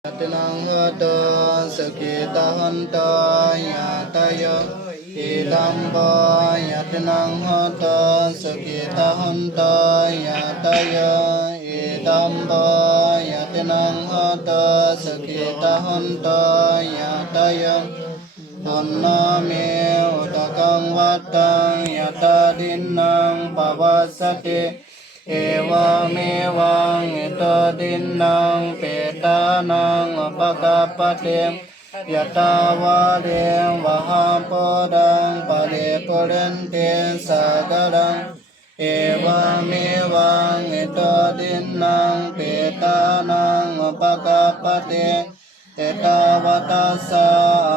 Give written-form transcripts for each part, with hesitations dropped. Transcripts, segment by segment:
Yatinang hoto sakita honto yatayo idambo yatinang hoto sakita honto yatayo idambo yatinang hoto sakita honto yatayo Anname utakang vatang yatadinang pavasati Ewa mewang ito dinang petanang apakapati Yatawadeng vahapodang palipurintin sagadang Ewa mewang ito dinang petanang apakapati Etawatasa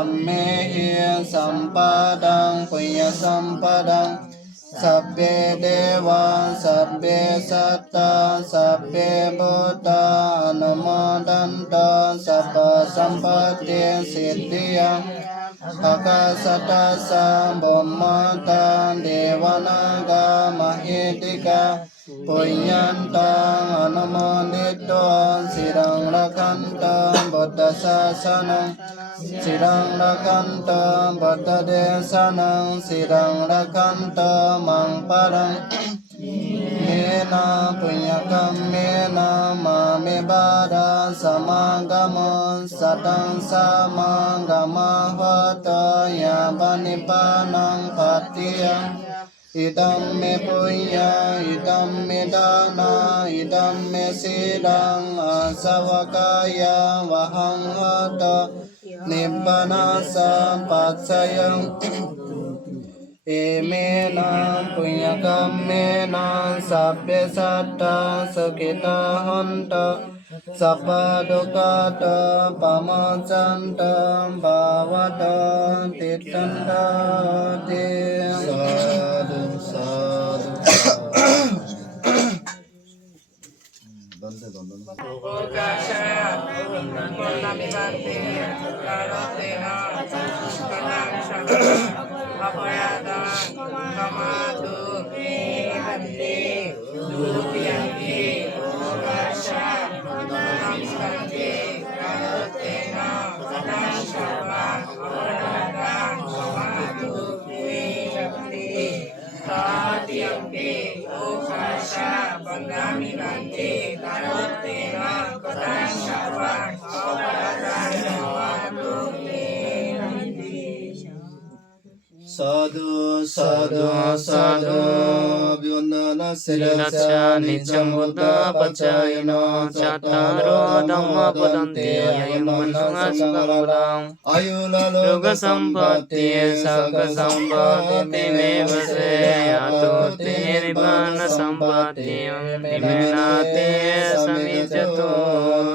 ammehi sampadang punya sampadang Sabbe dewa, sabbe satta, sabbe buddha, anumodanta, sabba sampati siddhiya, akasata sambhammata, devanaga mahidika, punyantang anumodito, sirang rakanta, buddha sasanang, sirang rakanta, buddha desanang, sirang rakanta, mang parang Mena punyakam mena mame bada samagamo satang samagama vata yabanipanang patiyang Idam me punya, idam me dana, idam me sidang asavakaya vahang hata nibbanasa patsayang Emena punyakam mena sabbe satta sukita honta sabba dukata pamacanta bhavata titanda te sadhu sadhu Sadhu sadhu sadhu Vyundana silacha nityam buddha pachayino Chattaro dhamma padanti ayumananga sukhamulam Ayulaloka sampatti Saka sampatti Time vase Yato te nibbana sampatti Time nate samiccato